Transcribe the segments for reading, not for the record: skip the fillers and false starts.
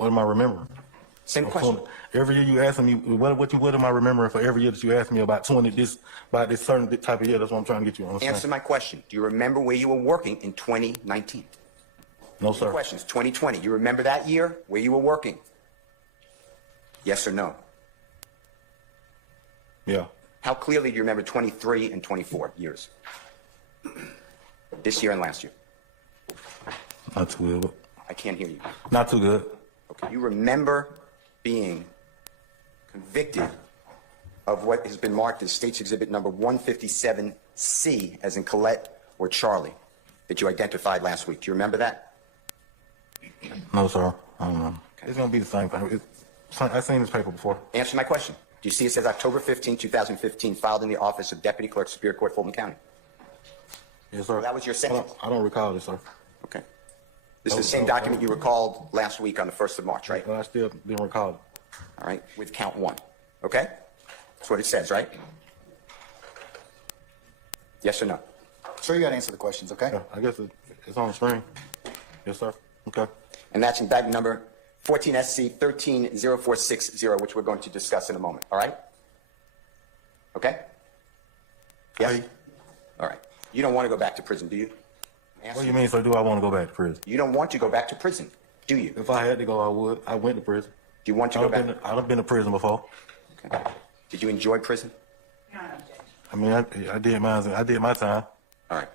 What am I remembering? Same question. Every year you asking me, what am I remembering for every year that you ask me about about this certain type of year? That's what I'm trying to get you on. Answer my question. Do you remember where you were working in 2019? No, sir. Questions. 2020. You remember that year where you were working? Yes or no? Yeah. How clearly do you remember 23 and 24 years? This year and last year? Not too good. I can't hear you. Not too good. Okay. You remember being convicted of what has been marked as State's Exhibit number 157C, as in Colette or Charlie, that you identified last week. Do you remember that? No, sir. I don't know. Okay. It's going to be the same thing. I've seen this paper before. Answer my question. Do you see it says October 15, 2015, filed in the office of Deputy Clerk, Superior Court, Fulton County? Yes, sir. Well, that was your sentence? I don't recall this, sir. Okay. This is the same document you recalled last week on the 1st of March, right? I still didn't recall it. All right, with count 1. Okay? That's what it says, right? Yes or no? Sir, you got to answer the questions, okay? Yeah, I guess it's on the screen. Yes, sir. Okay. And that's indictment number 14 SC 130460, which we're going to discuss in a moment. All right? Okay? Yes? Hey. All right. You don't want to go back to prison, do you? What do you mean, sir? Do I want to go back to prison? You don't want to go back to prison, do you? If I had to go, I would. I went to prison. Do you want to go back? I've been to prison before. Okay. Did you enjoy prison? I mean, I did my time. All right.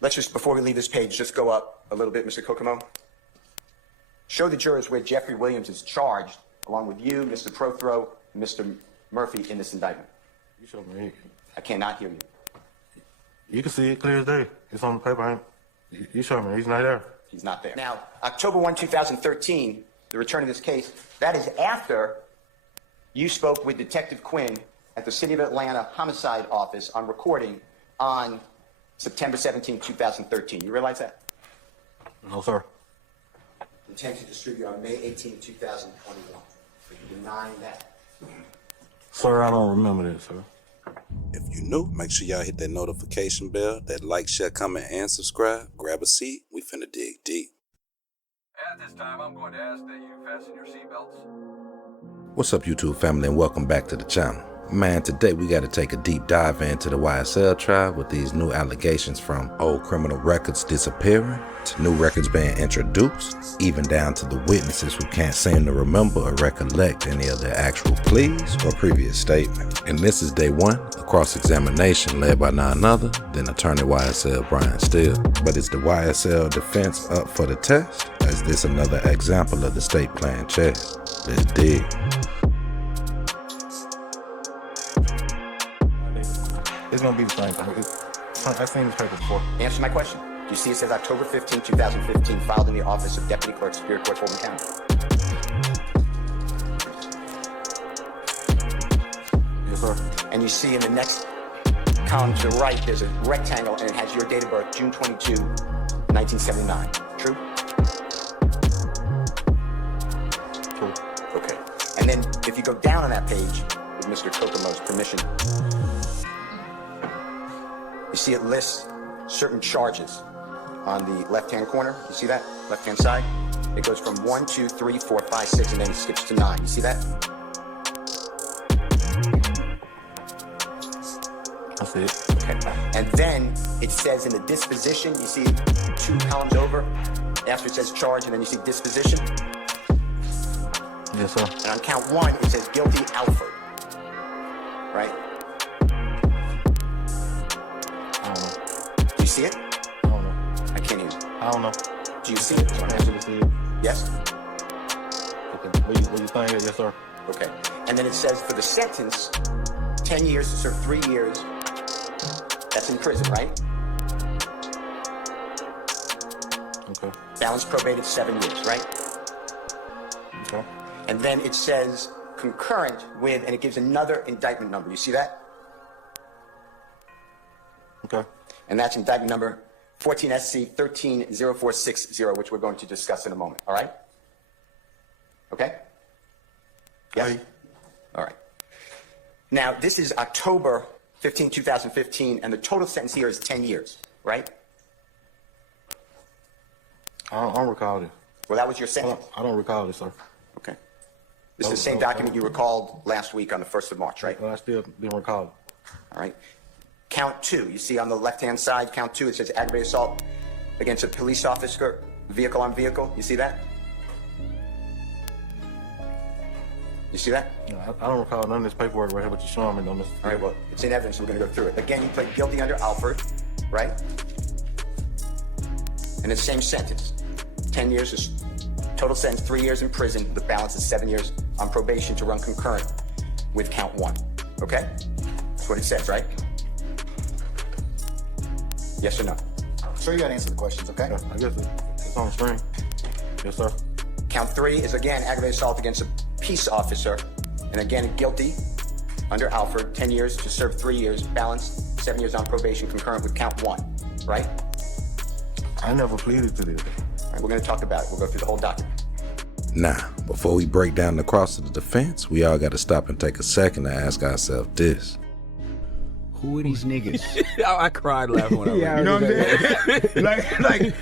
Let's just, before we leave this page, just go up a little bit, Mr. Kokomo. Show the jurors where Jeffrey Williams is charged, along with you, Mr. Prothrow, and Mr. Murphy, in this indictment. You show me. I cannot hear you. You can see it clear as day. It's on the paper. You show me. He's not there. He's not there. Now, October 1, 2013, the return of this case, that is after you spoke with Detective Quinn at the City of Atlanta Homicide Office on recording on September 17, 2013. You realize that? No, sir. Intent to distribute on May 18, 2021. Are you denying that? Sir, I don't remember that, sir. If you're new, make sure y'all hit that notification bell, that like, share, comment, and subscribe. Grab a seat. We finna dig deep. At this time, I'm going to ask that you fasten your seatbelts. What's up, YouTube family, and welcome back to the channel. Man, today we got to take a deep dive into the YSL trial with these new allegations, from old criminal records disappearing to new records being introduced, even down to the witnesses who can't seem to remember or recollect any of their actual pleas or previous statements. And this is day one, a cross-examination led by none other than attorney YSL Brian Steele. But is the YSL defense up for the test? Or is this another example of the state playing chess? Let's dig. It's going to be the same thing. I've seen this paper before. Answer my question. Do you see it says October 15, 2015, filed in the office of Deputy Clerk, Superior Court, Fulton County? Yes, sir. And you see in the next column to the right, there's a rectangle, and it has your date of birth, June 22, 1979. True? True. Okay. And then if you go down on that page, with Mr. Kokomo's permission, you see it lists certain charges on the left-hand corner. You see that? Left-hand side. It goes from 1, 2, 3, 4, 5, 6, and then it skips to 9. You see that? I see it. Okay. And then it says in the disposition, you see 2 columns over, after it says charge, and then you see disposition. Yes, sir. And on count 1, it says guilty Alford. Right? I don't know. Do you see it? I don't know. I can't hear you. I don't know. Do you see it? I actually see it. Yes? Okay. What you think? Yes, sir. Okay. And then it says for the sentence, 10 years to serve 3 years. That's in prison, right? Okay. Balance probated 7 years, right? Okay. And then it says concurrent with, and it gives another indictment number. You see that? Okay. And that's indictment number 14 SC 130460, which we're going to discuss in a moment. All right? Okay? Yes? Aye. All right. Now, this is October 15, 2015, and the total sentence here is 10 years, right? I don't recall it. Well, that was your sentence. I don't recall this, sir. Okay. This is the same document you recalled last week on the 1st of March, right? But I still didn't recall it. All right. Count 2. You see on the left-hand side, count 2, it says aggravated assault against a police officer, vehicle on vehicle. You see that? You see that? No, I don't recall none of this paperwork right here, but you're showing me, though, Mr. All right, well, it's in evidence. We're going to go through it. Again, you pled guilty under Alford, right? And it's the same sentence. 10 years is total sentence, 3 years in prison. The balance is 7 years on probation to run concurrent with count 1. Okay? That's what it says, right? Yes or no? Sir, you gotta answer the questions, okay? Yeah, I guess it's on the screen. Yes, sir. Count 3 is again aggravated assault against a peace officer. And again, guilty under Alford, 10 years to serve 3 years, balance 7 years on probation concurrent with count 1, right? I never pleaded to this. All right, we're going to talk about it. We'll go through the whole document. Now, before we break down the cross of the defense, we all got to stop and take a second to ask ourselves this. Who are these niggas? I cried laughing when I read it. You know what I'm saying? like,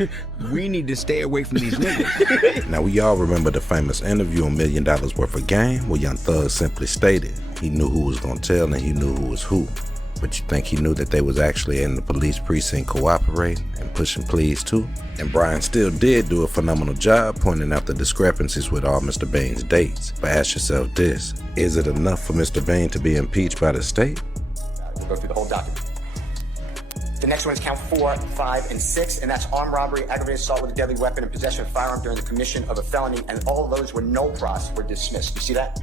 we need to stay away from these niggas. Now, we all remember the famous interview on $1 Million Worth of Game where Young Thug simply stated he knew who was going to tell and he knew who was who. But you think he knew that they was actually in the police precinct cooperating and pushing pleas too? And Brian still did do a phenomenal job pointing out the discrepancies with all Mr. Bean's dates. But ask yourself this, is it enough for Mr. Bean to be impeached by the state? We'll go through the whole document. The next one is count 4, 5, and 6, and that's armed robbery, aggravated assault with a deadly weapon, and possession of a firearm during the commission of a felony, and all of those were no pros, were dismissed. You see that?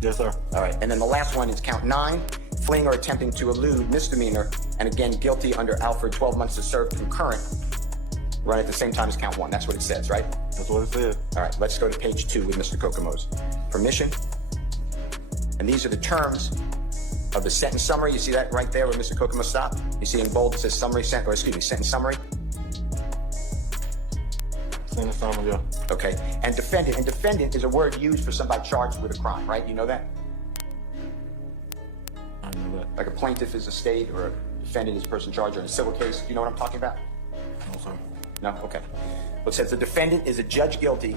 Yes, sir. All right, and then the last one is count 9, fleeing or attempting to elude misdemeanor, and again, guilty under Alford, 12 months to serve concurrent, run at the same time as count 1. That's what it says, right? That's what it says. All right, let's go to page 2 with Mr. Kokomo's permission. And these are the terms of the sentence summary. You see that right there where Mr. Kokomo stopped? You see in bold it says sentence summary. Sentence summary, yeah. Okay, and defendant is a word used for somebody charged with a crime, right? You know that? I know that. Like a plaintiff is a state or a defendant is a person charged, or in a civil case. Do you know what I'm talking about? No, sir. No? Okay. Well, it says the defendant is a judge guilty.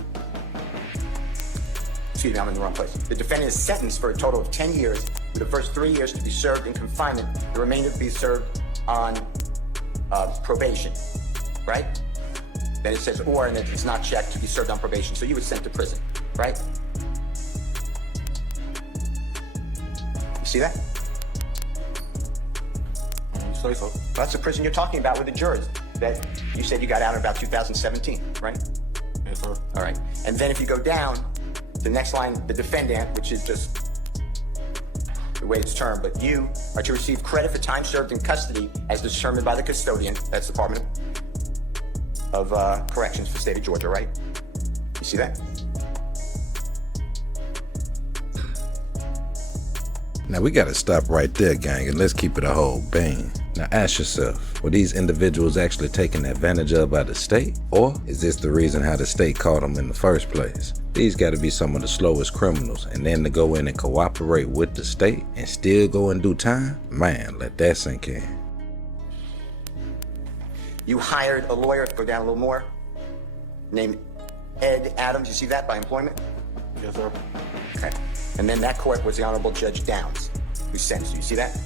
Excuse me, I'm in the wrong place. The defendant is sentenced for a total of 10 years, with the first 3 years to be served in confinement, the remainder to be served on probation, right? Then it says, or, and it's not checked, to be served on probation. So you were sent to prison, right? You see that? You say so. That's the prison you're talking about with the jurors that you said you got out in about 2017, right? Yes, sir. All right. And then if you go down, the next line, the defendant, which is just the way it's termed, but you are to receive credit for time served in custody as determined by the custodian, that's the Department of Corrections for the state of Georgia, right? You see that? Now we gotta stop right there, gang, and let's keep it a whole bean. Now ask yourself, were these individuals actually taken advantage of by the state? Or is this the reason how the state caught them in the first place? These gotta be some of the slowest criminals, and then to go in and cooperate with the state and still go and do time? Man, let that sink in. You hired a lawyer, go down a little more, named Ed Adams, you see that, by employment? Yes, sir. Okay. And then that court was the Honorable Judge Downs, who sentenced you. You see that?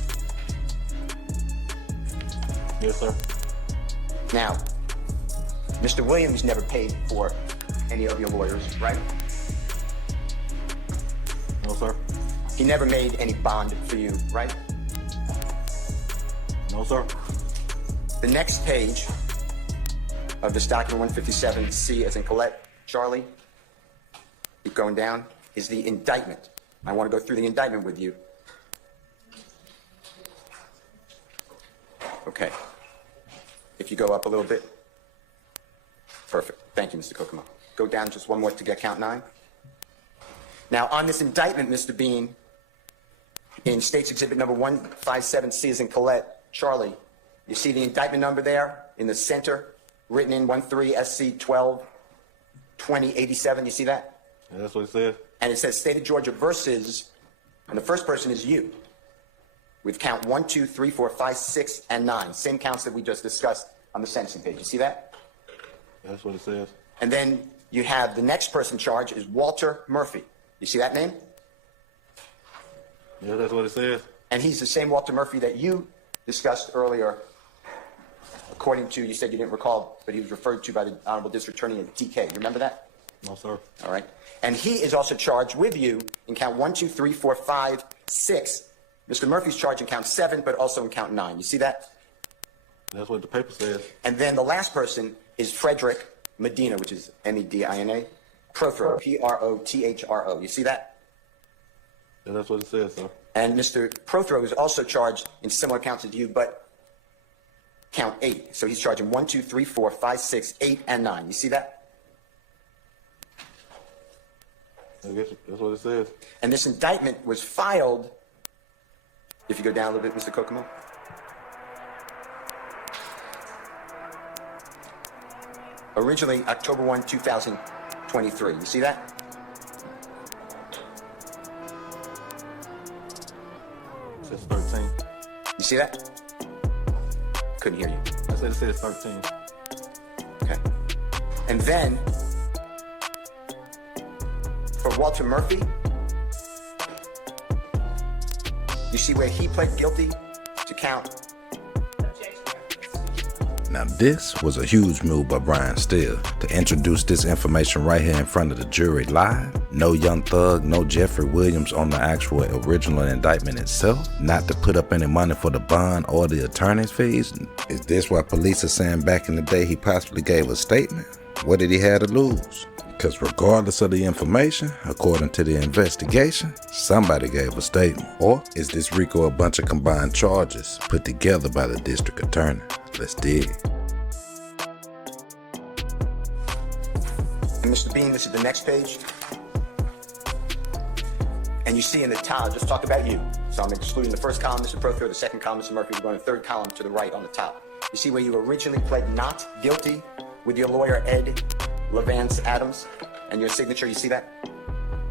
Yes, sir. Now, Mr. Williams never paid for any of your lawyers, right? No, sir. He never made any bond for you, right? No, sir. The next page of this document, 157C, as in Colette, Charlie, keep going down, is the indictment. I want to go through the indictment with you. Okay. If you go up a little bit. Perfect. Thank you, Mr. Kokomo. Go down just one more to get count 9. Now, on this indictment, Mr. Bean, in State's Exhibit number 157C, as in Colette, Charlie, you see the indictment number there in the center, written in 13SC122087. You see that? Yeah, that's what it says. And it says State of Georgia versus, and the first person is you, with count 1, 2, 3, 4, 5, 6, and 9. Same counts that we just discussed on the sentencing page. You see that? Yeah, that's what it says. And then you have the next person charged is Walter Murphy. You see that name? Yeah, that's what it says. And he's the same Walter Murphy that you discussed earlier, according to, you said you didn't recall, but he was referred to by the Honorable District Attorney as DK. Remember that? No, sir. All right. And he is also charged with you in count 1, 2, 3, 4, 5, 6. Mr. Murphy's charged in count 7, but also in count 9. You see that? That's what the paper says. And then the last person is Frederick Medina, which is Medina, Prothro, Prothro. You see that? Yeah, that's what it says, sir. And Mr. Prothro is also charged in similar counts as you, but count 8. So he's charged in 1, 2, 3, 4, 5, 6, 8, and 9. You see that? I guess that's what it says. And this indictment was filed, if you go down a little bit, Mr. Kokomo. Originally, October 1, 2023. You see that? It says 13. You see that? Couldn't hear you. I said it says 13. Okay. And then, for Walter Murphy, you see where he pled guilty to count. Now this was a huge move by Brian Steele to introduce this information right here in front of the jury live. No Young Thug, no Jeffrey Williams on the actual original indictment itself. Not to put up any money for the bond or the attorney's fees. Is this why police are saying back in the day he possibly gave a statement? What did he have to lose? Because regardless of the information, according to the investigation, somebody gave a statement. Or is this Rico a bunch of combined charges put together by the district attorney? Let's dig. And Mr. Bean, this is the next page. And you see in the top, just talk about you. So I'm excluding the first column, Mr. Prothro, the second column, Mr. Murphy. We're going to the third column to the right on the top. You see where you originally pled not guilty with your lawyer, Ed Levance Adams, and your signature, you see that?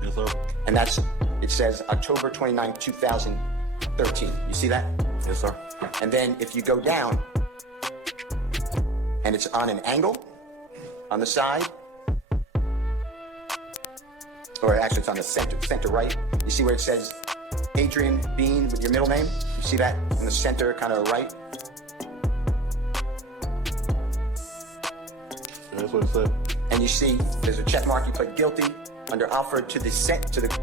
Yes, sir. And that's, it says October 29, 2013. You see that? Yes, sir. And then if you go down, and it's on an angle on the side, or actually it's on the center right. You see where it says Adrian Bean with your middle name? You see that in the center, kind of right? Yeah, that's what it said. And you see there's a check mark. You pled guilty under Alfred to the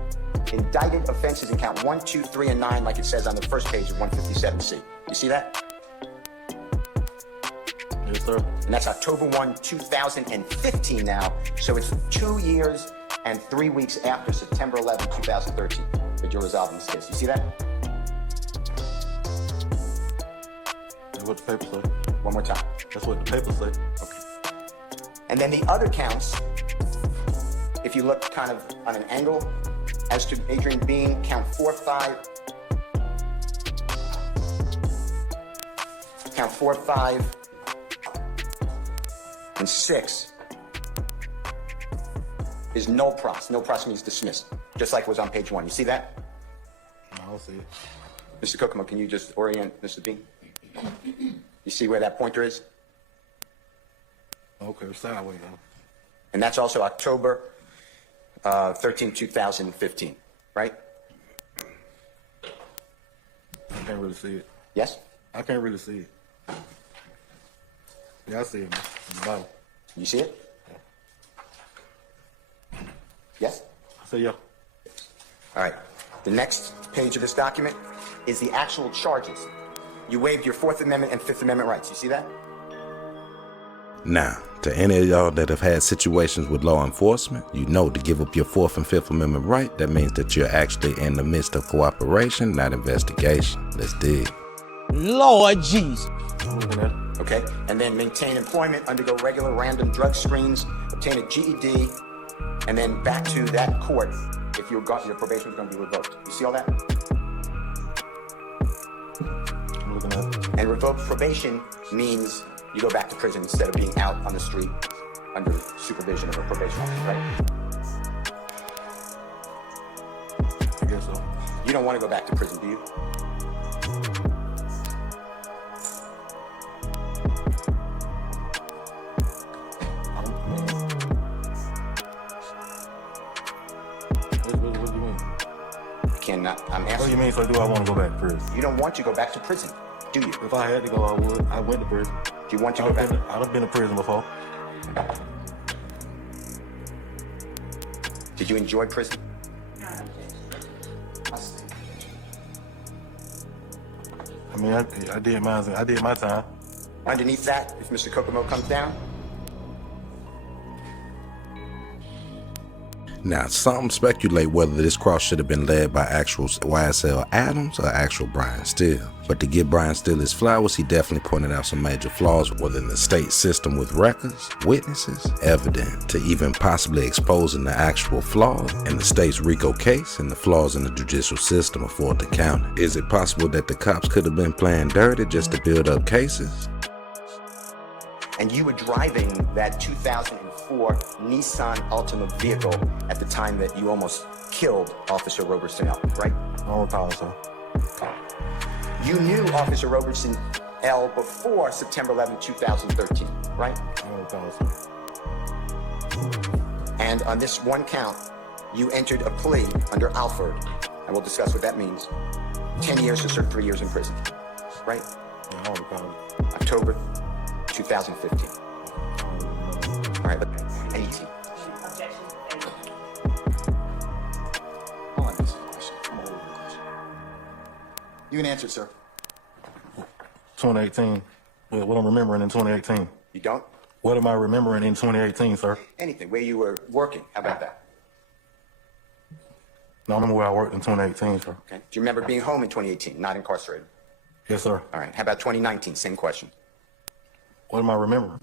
indicted offenses in count 1, 2, 3, and 9, like it says on the first page of 157C. You see that? Yes, sir. And that's October 1, 2015 now. So it's 2 years and 3 weeks after September 11, 2013 that you're resolving this case. You see that? That's what the paper say. One more time. That's what the paper say. Okay. And then the other counts, if you look kind of on an angle, as to Adrian Bean, count 4, 5, and 6 is null pros. Null pros means dismissed, just like it was on page 1. You see that? No, I don't see it. Mr. Kokomo, can you just orient Mr. Bean? You see where that pointer is? Okay, sideways though. And that's also October 13, 2015, right? I can't really see it. Yes? I can't really see it. Yeah, I see it, man. In the Bible. You see it? Yes? I say yeah. All right. The next page of this document is the actual charges. You waived your 4th Amendment and 5th Amendment rights. You see that? Now, to any of y'all that have had situations with law enforcement, you know to give up your 4th and 5th Amendment right, that means that you're actually in the midst of cooperation, not investigation. Let's dig. Lord Jesus. Okay. And then maintain employment, undergo regular random drug screens, obtain a GED, and then back to that court if your probation is going to be revoked. You see all that? I'm looking at it. And revoked probation means you go back to prison instead of being out on the street under supervision of a probation officer, right? I guess so. You don't want to go back to prison, do you? cannot. I'm What do asking you mean, sir? Do I want to go back to prison? you don't want to go back to prison, do you? If I had to go, I would. I went to prison. Do you want to go back? I've been to prison before. Did you enjoy prison? I mean, I did mine. I did my time. Underneath that, if Mr. Kokomo comes down, Now, some speculate whether this cross should have been led by actual YSL Adams or actual Brian Steele. But to give Brian Steele his flowers, he definitely pointed out some major flaws within the state system with records, witnesses, evidence, to even possibly exposing the actual flaws in the state's Rico case and the flaws in the judicial system of Fulton County. Is it possible that the cops could have been playing dirty just to build up cases? and you were driving that 2004 Nissan Altima vehicle at the time that you almost killed Officer Roberson L., right? I don't recall, sir. You knew Officer Roberson L. before September 11, 2013, right? I don't recall, sir. And on this one count, you entered a plea under Alford, and we'll discuss what that means. 10 years to serve 3 years in prison, right? Yeah, I don't recall. October 2015. All right, but easy. Hold on, this question. I'm gonna hold the question. You can answer it, sir. 2018. What I'm remembering in 2018. You don't? What am I remembering in 2018, sir? Anything. Where you were working. How about that? No, I remember where I worked in 2018, sir. Okay. Do you remember being home in 2018, not incarcerated? Yes, sir. All right. How about 2019? Same question. What am I remembering?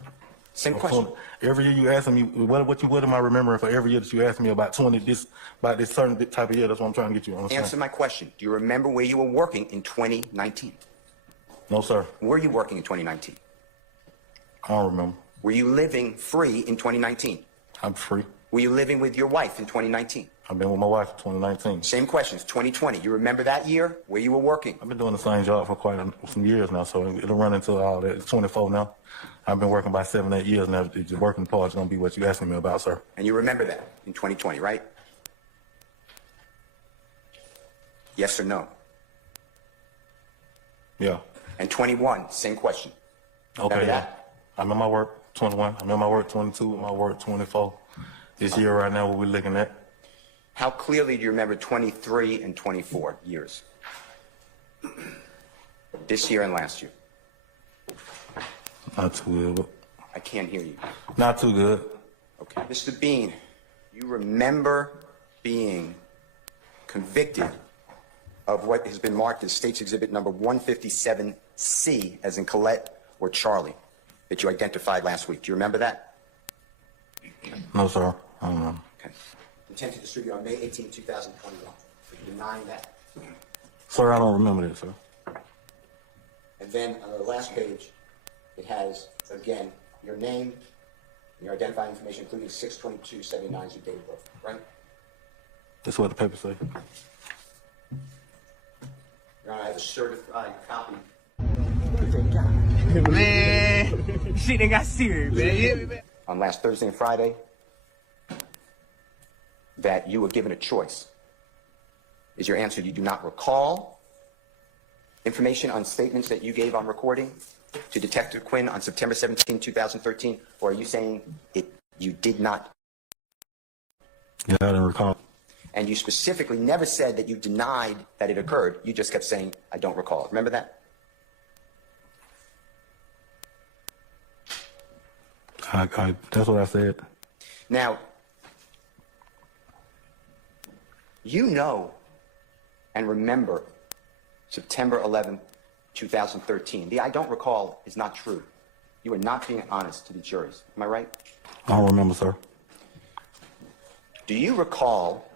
Same question. Every year you asking me what am I remembering for every year that you ask me about this certain type of year? That's what I'm trying to get you to understand. Answer my question. Do you remember where you were working in 2019? No, sir. Where were you working in 2019? I don't remember. Were you living free in 2019? I'm free. Were you living with your wife in 2019? I've been with my wife in 2019. Same questions. 2020. You remember that year where you were working? I've been doing the same job for some years now, so it'll run into all that. It's 24 now. I've been working by 7, 8 years now. The working part is going to be what you're asking me about, sir. And you remember that in 2020, right? Yes or no? Yeah. And 21, same question. Okay. Remember Yeah. that? I'm in my work 21. I'm in my work 22. My work 24. This year right now, what we're looking at. How clearly do you remember 23 and 24 years? This year and last year. Not too good. I can't hear you. Not too good. Okay. Mr. Bean, you remember being convicted of what has been marked as State's Exhibit number 157C, as in Colette or Charlie, that you identified last week. Do you remember that? No, sir. I don't know. Okay. Intent to distribute on May 18, 2021. Are you denying that? Sir, I don't remember that, sir. And then on the last page, it has, again, your name, your identifying information, including 6/22/79 is your date of birth, right? That's what the paper say. Your Honor, I have a certified copy. Man, shit done got serious, man. On last Thursday and Friday, that you were given a choice. Is your answer you do not recall information on statements that you gave on recording to Detective Quinn on September 17, 2013, or are you saying you did not? Yeah, I didn't recall. And you specifically never said that you denied that it occurred. You just kept saying, I don't recall. Remember that? That's what I said. Now, you know and remember September 11, 2013. The I don't recall is not true. You are not being honest to the juries. Am I right? I don't remember, sir. Do you recall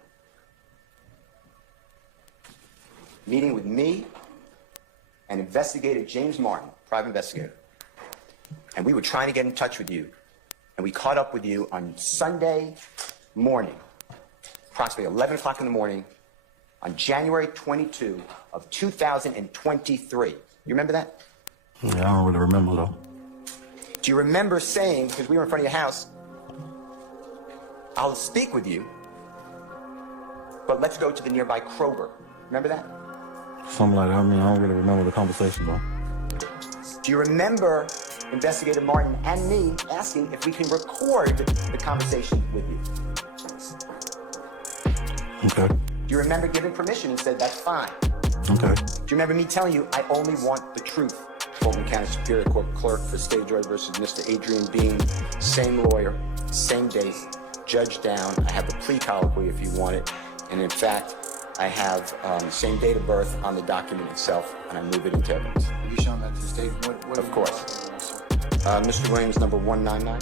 meeting with me and investigator James Martin, private investigator, and we were trying to get in touch with you, and we caught up with you on Sunday morning, approximately 11 o'clock in the morning, on January 22 of 2023. You remember that? Yeah, I don't really remember, though. Do you remember saying, because we were in front of your house, I'll speak with you, but let's go to the nearby Kroger. Remember that? Something like that. I mean, I don't really remember the conversation though. Do you remember Investigator Martin and me asking if we can record the conversation with you? Okay. Do you remember giving permission and said, that's fine? Okay. Do you remember me telling you, I only want the truth? Fulton County Superior Court Clerk for Stage Road versus Mr. Adrian Bean. Same lawyer, same date, judge down. I have the plea colloquy if you want it. And in fact, I have the same date of birth on the document itself, and I move it into evidence. Have you shown that to the state? What Of course. Mr. Williams, number 199.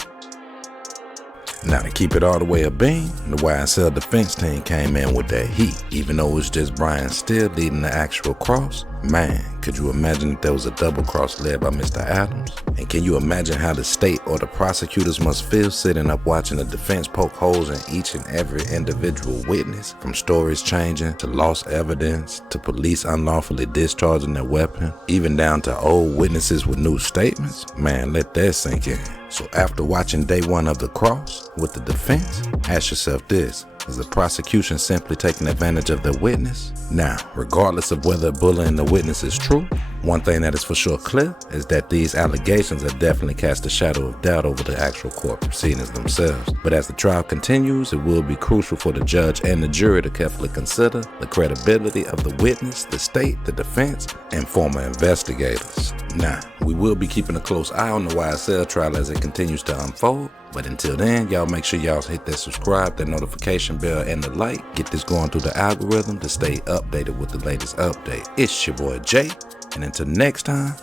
Now to keep it all the way a beam, the YSL defense team came in with that heat. Even though it was just Brian Still leading the actual cross, man, could you imagine if there was a double cross led by Mr. Adams? And can you imagine how the state or the prosecutors must feel sitting up watching the defense poke holes in each and every individual witness, from stories changing to lost evidence to police unlawfully discharging their weapon, even down to old witnesses with new statements? Man, let that sink in. So after watching day one of the cross with the defense, ask yourself this: is the prosecution simply taking advantage of their witness? Now, regardless of whether bullying the witness is true, one thing that is for sure clear is that these allegations have definitely cast a shadow of doubt over the actual court proceedings themselves. But as the trial continues, it will be crucial for the judge and the jury to carefully consider the credibility of the witness, the state, the defense, and former investigators. Now, we will be keeping a close eye on the YSL trial as it continues to unfold. But until then, y'all make sure y'all hit that subscribe, that notification bell, and the like. Get this going through the algorithm to stay updated with the latest update. It's your boy Jay, and until next time,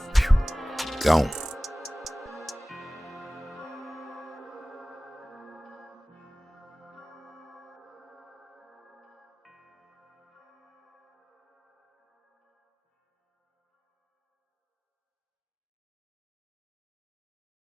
gone.